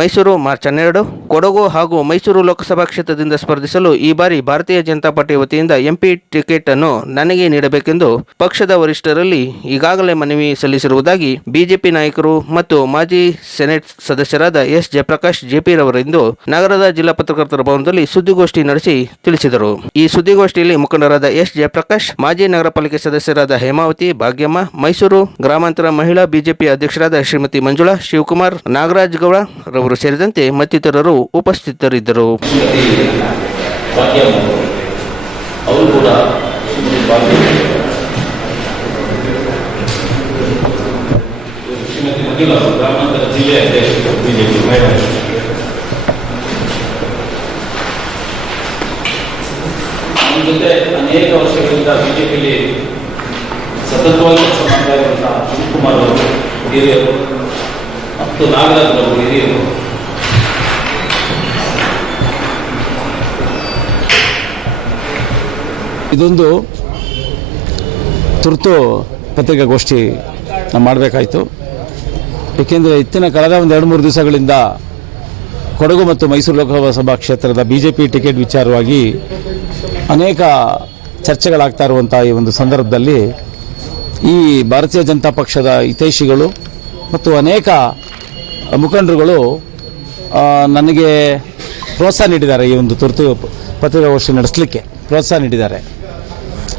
Mysuru March ಹನ್ನೆರಡು, ಕೊಡಗು ಹಾಗೂ ಮೈಸೂರು ಲೋಕಸಭಾ ಕ್ಷೇತ್ರದಿಂದ ಸ್ಪರ್ಧಿಸಲು ಈ ಬಾರಿ ಭಾರತೀಯ ಜನತಾ ಪಾರ್ಟಿ ವತಿಯಿಂದ ಎಂಪಿ ಟಿಕೆಟ್ ಅನ್ನು ನನಗೆ ನೀಡಬೇಕೆಂದು ಪಕ್ಷದ ವರಿಷ್ಠರಲ್ಲಿ ಈಗಾಗಲೇ ಮನವಿ ಸಲ್ಲಿಸಿರುವುದಾಗಿ ಬಿಜೆಪಿ ನಾಯಕರು ಮತ್ತು ಮಾಜಿ ಸೆನೆಟ್ ಸದಸ್ಯರಾದ ಎಸ್ ಜಯಪ್ರಕಾಶ್ ಜೆಪಿ ರವರಿಂದು ನಗರದ ಜಿಲ್ಲಾ ಪತ್ರಕರ್ತರ ಭವನದಲ್ಲಿ ಸುದ್ದಿಗೋಷ್ಠಿ ನಡೆಸಿ ತಿಳಿಸಿದರು. ಈ ಸುದ್ದಿಗೋಷ್ಠಿಯಲ್ಲಿ ಮುಖಂಡರಾದ ಎಸ್ ಜಯಪ್ರಕಾಶ್, ಮಾಜಿ ನಗರ ಪಾಲಿಕೆ ಸದಸ್ಯರಾದ ಹೇಮಾವತಿ, ಭಾಗ್ಯಮ್ಮ, ಮೈಸೂರು ಗ್ರಾಮಾಂತರ ಮಹಿಳಾ ಬಿಜೆಪಿ ಅಧ್ಯಕ್ಷರಾದ ಶ್ರೀಮತಿ ಮಂಜುಳಾ, ಶಿವಕುಮಾರ್, ನಾಗರಾಜ್ ಗೌಡ ರವರು ಸೇರಿದಂತೆ ಮತ್ತಿತರರು ಉಪಸ್ಥಿತರಿದ್ದರು. ಅವರು ಅನೇಕ ವರ್ಷಗಳಿಂದ ಬಿಜೆಪಿಯಲ್ಲಿ ಸತತವಾಗಿ ಕೆಲಸ ಮಾಡ್ತಾ ಇರುವಂತಹ ಶಿವಕುಮಾರ್ ಅವರು ಹಿರಿಯರು ಮತ್ತು ನಾಗರಾಜ್ ಅವರು ಹಿರಿಯರು. ಇದೊಂದು ತುರ್ತು ಪತ್ರಿಕಾಗೋಷ್ಠಿ ನಾವು ಮಾಡಬೇಕಾಯಿತು. ಏಕೆಂದರೆ ಇತ್ತಿನ ಕಳೆದ ಒಂದು ಎರಡು ಮೂರು ದಿವಸಗಳಿಂದ ಕೊಡಗು ಮತ್ತು ಮೈಸೂರು ಲೋಕಸಭಾ ಕ್ಷೇತ್ರದ ಬಿ ಜೆ ಪಿ ಟಿಕೆಟ್ ವಿಚಾರವಾಗಿ ಅನೇಕ ಚರ್ಚೆಗಳಾಗ್ತಾ ಇರುವಂಥ ಈ ಒಂದು ಸಂದರ್ಭದಲ್ಲಿ ಈ ಭಾರತೀಯ ಜನತಾ ಪಕ್ಷದ ಹಿತೈಷಿಗಳು ಮತ್ತು ಅನೇಕ ಮುಖಂಡರುಗಳು ನನಗೆ ಪ್ರೋತ್ಸಾಹ ನೀಡಿದ್ದಾರೆ ಈ ಒಂದು ತುರ್ತು ಪತ್ರಿಕಾಗೋಷ್ಠಿ ನಡೆಸಲಿಕ್ಕೆ. ಪ್ರೋತ್ಸಾಹ ನೀಡಿದ್ದಾರೆ.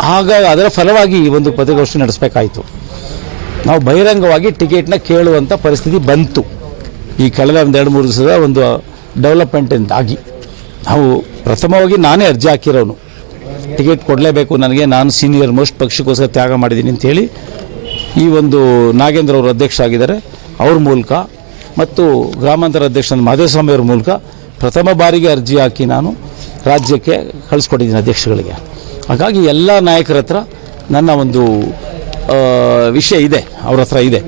ಆಗ ಅದರ ಫಲವಾಗಿ ಈ ಒಂದು ಪತ್ರಿಕಾಗೋಷ್ಠಿ ನಡೆಸಬೇಕಾಯಿತು. ನಾವು ಬಹಿರಂಗವಾಗಿ ಟಿಕೆಟ್ನ ಕೇಳುವಂಥ ಪರಿಸ್ಥಿತಿ ಬಂತು. ಈ ಕಳೆದ ಒಂದು ಎರಡು ಮೂರು ದಿವಸದ ಒಂದು ಡೆವಲಪ್ಮೆಂಟಿಂದಾಗಿ ನಾವು ಪ್ರಥಮವಾಗಿ ನಾನೇ ಅರ್ಜಿ ಹಾಕಿರೋನು. ಟಿಕೆಟ್ ಕೊಡಲೇಬೇಕು ನನಗೆ, ನಾನು ಸೀನಿಯರ್ ಮೋಸ್ಟ್ ಪಕ್ಷಕ್ಕೋಸ್ಕರ ತ್ಯಾಗ ಮಾಡಿದ್ದೀನಿ ಅಂತೇಳಿ ಈ ಒಂದು ನಾಗೇಂದ್ರ ಅವರು ಅಧ್ಯಕ್ಷ ಆಗಿದ್ದಾರೆ. ಅವ್ರ ಮೂಲಕ ಮತ್ತು ಗ್ರಾಮಾಂತರ ಅಧ್ಯಕ್ಷ ಮಾಧವಸ್ವಾಮಿ ಅವ್ರ ಮೂಲಕ ಪ್ರಥಮ ಬಾರಿಗೆ ಅರ್ಜಿ ಹಾಕಿ ನಾನು ರಾಜ್ಯಕ್ಕೆ ಕಳಿಸ್ಕೊಟ್ಟಿದ್ದೀನಿ ಅಧ್ಯಕ್ಷಗಳಿಗೆ. ಹಾಗಾಗಿ ಎಲ್ಲ ನಾಯಕರ ಹತ್ರ ನನ್ನ ಒಂದು ವಿಷಯ ಇದೆ ಅವ್ರ ಹತ್ರ ಇದೆ.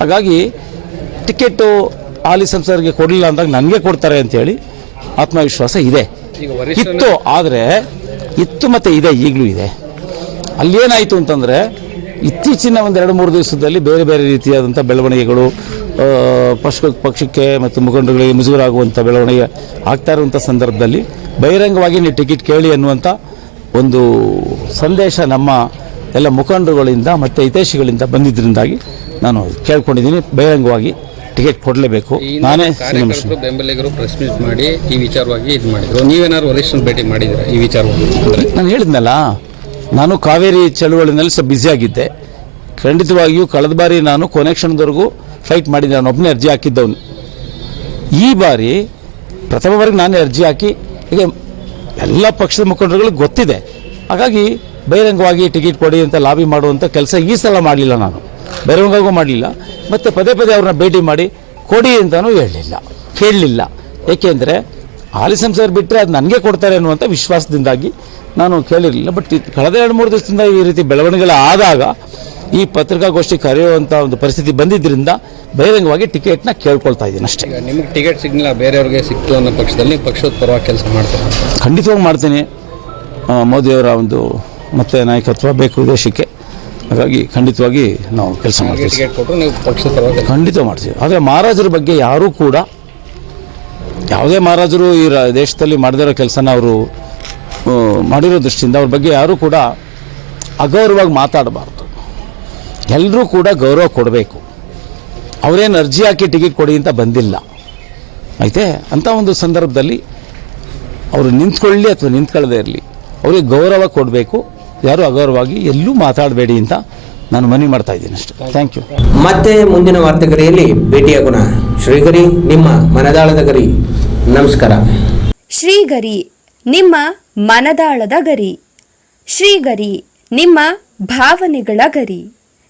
ಹಾಗಾಗಿ ಟಿಕೆಟು ಹಾಲಿ ಸಂಸದರಿಗೆ ಕೊಡಲಿಲ್ಲ ಅಂದಾಗ ನನಗೆ ಕೊಡ್ತಾರೆ ಅಂತೇಳಿ ಆತ್ಮವಿಶ್ವಾಸ ಇದೆ. ಇತ್ತು ಆದರೆ ಇತ್ತು ಮತ್ತು ಇದೆ ಈಗಲೂ ಇದೆ. ಅಲ್ಲೇನಾಯಿತು ಅಂತಂದರೆ ಇತ್ತೀಚಿನ ಒಂದು ಎರಡು ಮೂರು ದಿವಸದಲ್ಲಿ ಬೇರೆ ಬೇರೆ ರೀತಿಯಾದಂಥ ಬೆಳವಣಿಗೆಗಳು ಪಕ್ಷ ಪಕ್ಷಕ್ಕೆ ಮತ್ತು ಮುಖಂಡಗಳಿಗೆ ಮುಜುಗರಾಗುವಂಥ ಬೆಳವಣಿಗೆ ಆಗ್ತಾ ಇರುವಂಥ ಸಂದರ್ಭದಲ್ಲಿ ಬಹಿರಂಗವಾಗಿ ನೀವು ಟಿಕೆಟ್ ಕೇಳಿ ಅನ್ನುವಂಥ ಒಂದು ಸಂದೇಶ ನಮ್ಮ ಎಲ್ಲ ಮುಖಂಡರುಗಳಿಂದ ಮತ್ತು ಹಿತೈಷಿಗಳಿಂದ ಬಂದಿದ್ದರಿಂದಾಗಿ ನಾನು ಕೇಳ್ಕೊಂಡಿದ್ದೀನಿ. ಬಹಿರಂಗವಾಗಿ ಟಿಕೆಟ್ ಕೊಡಲೇಬೇಕು. ನಾನೇ ಬೆಂಬಲಿಗರು ಪ್ರೆಸ್ ಮೀಟ್ ಮಾಡಿ ಈ ವಿಚಾರವಾಗಿ ಇದು ಮಾಡಿದ್ರು. ನೀವೇನಾದ್ರು ವರಿಷ್ಠನ ಭೇಟಿ ಮಾಡಿದ್ರೆ ಈ ವಿಚಾರವಾಗಿ ನಾನು ಹೇಳಿದ್ನಲ್ಲ ನಾನು ಕಾವೇರಿ ಚಳುವಳಿನಲ್ಲಿ ಸ್ವಲ್ಪ ಬ್ಯುಸಿಯಾಗಿದ್ದೆ ಖಂಡಿತವಾಗಿಯೂ ಕಳೆದ ಬಾರಿ ನಾನು ಕೊನೆಕ್ಷನ್ವರೆಗೂ ಫೈಟ್ ಮಾಡಿದ್ದೆ. ನಾನು ಒಬ್ಬನೇ ಅರ್ಜಿ ಹಾಕಿದ್ದವನು. ಈ ಬಾರಿ ಪ್ರಥಮ ಬಾರಿಗೆ ನಾನೇ ಅರ್ಜಿ ಹಾಕಿ ಈಗ ಎಲ್ಲ ಪಕ್ಷದ ಮುಖಂಡರುಗಳು ಗೊತ್ತಿದೆ. ಹಾಗಾಗಿ ಬಹಿರಂಗವಾಗಿ ಟಿಕೆಟ್ ಕೊಡಿ ಅಂತ ಲಾಬಿ ಮಾಡುವಂಥ ಕೆಲಸ ಈ ಸಲ ಮಾಡಲಿಲ್ಲ ನಾನು. ಬಹಿರಂಗವಾಗೂ ಮಾಡಲಿಲ್ಲ. ಮತ್ತು ಪದೇ ಪದೇ ಅವ್ರನ್ನ ಭೇಟಿ ಮಾಡಿ ಕೊಡಿ ಅಂತಲೂ ಹೇಳಲಿಲ್ಲ. ಕೇಳಲಿಲ್ಲ. ಏಕೆಂದರೆ ಹಾಲಿ ಸಂಸದರು ಬಿಟ್ಟರೆ ಅದು ನನಗೆ ಕೊಡ್ತಾರೆ ಅನ್ನುವಂಥ ವಿಶ್ವಾಸದಿಂದಾಗಿ ನಾನು ಕೇಳಿರಲಿಲ್ಲ. ಬಟ್ ಕಳೆದ ಎರಡು, ಮೂರು ದಿವಸದಿಂದ ಈ ರೀತಿ ಬೆಳವಣಿಗೆಗಳು ಆದಾಗ ಈ ಪತ್ರಿಕಾಗೋಷ್ಠಿ ಕರೆಯುವಂಥ ಒಂದು ಪರಿಸ್ಥಿತಿ ಬಂದಿದ್ದರಿಂದ ಬಹಿರಂಗವಾಗಿ ಟಿಕೆಟ್ನ ಕೇಳ್ಕೊಳ್ತಾ ಇದ್ದೀನಿ ಅಷ್ಟೇ. ನಿಮಗೆ ಟಿಕೆಟ್ ಸಿಗ್ಲಿಲ್ಲ ಬೇರೆಯವ್ರಿಗೆ ಸಿಕ್ತು ಅನ್ನೋ ಪಕ್ಷದಲ್ಲಿ ಪಕ್ಷದ ಪರವಾಗಿ ಕೆಲಸ ಮಾಡ್ತೀನಿ ಖಂಡಿತವಾಗಿ ಮಾಡ್ತೀನಿ. ಮೋದಿಯವರ ಒಂದು ಮತ್ತೆ ನಾಯಕತ್ವ ಬೇಕು ದೇಶಕ್ಕೆ. ಹಾಗಾಗಿ ಖಂಡಿತವಾಗಿ ನಾವು ಕೆಲಸ ಮಾಡ್ತೀವಿ. ನೀವು ಪಕ್ಷದ ಪರವಾಗಿ ಖಂಡಿತ ಮಾಡ್ತೀವಿ. ಆದರೆ ಮಹಾರಾಜರ ಬಗ್ಗೆ ಯಾರೂ ಕೂಡ ಯಾವುದೇ ಮಹಾರಾಜರು ಈ ರಾ- ದೇಶದಲ್ಲಿ ಮಾಡದಿರೋ ಕೆಲಸನ ಅವರು ಮಾಡಿರೋ ದೃಷ್ಟಿಯಿಂದ ಅವ್ರ ಬಗ್ಗೆ ಯಾರೂ ಕೂಡ ಅಗೌರವಾಗಿ ಮಾತಾಡಬಾರ್ದು. ಎಲ್ಲರೂ ಕೂಡ ಗೌರವ ಕೊಡಬೇಕು. ಅವರೇನು ಅರ್ಜಿ ಹಾಕಿ ಟಿಕೆಟ್ ಕೊಡಿ ಅಂತ ಬಂದಿಲ್ಲ. ಐತೆ ಅಂಥ ಒಂದು ಸಂದರ್ಭದಲ್ಲಿ ಅವರು ನಿಂತ್ಕೊಳ್ಳಿ ಅಥವಾ ನಿಂತ್ಕೊಳ್ಳದೇ ಇರಲಿ ಅವರಿಗೆ ಗೌರವ ಕೊಡಬೇಕು. ಯಾರು ಅಗೌರವಾಗಿ ಎಲ್ಲೂ ಮಾತಾಡಬೇಡಿ ಅಂತ ನಾನು ಮನವಿ ಮಾಡ್ತಾ ಇದ್ದೀನಿ ಅಷ್ಟೇ. ಥ್ಯಾಂಕ್ ಯು ಮತ್ತೆ ಮುಂದಿನ ವಾರ್ತೆಗರಿಯಲ್ಲಿ ಭೇಟಿಯಾಗೋಣ. ಶ್ರೀಗರಿ ನಿಮ್ಮ ಮನದಾಳದ ಗರಿ. ನಮಸ್ಕಾರ. ಶ್ರೀಗರಿ ನಿಮ್ಮ ಮನದಾಳದ ಗರಿ. ಶ್ರೀಗರಿ ನಿಮ್ಮ ಭಾವನೆಗಳ ಗರಿ.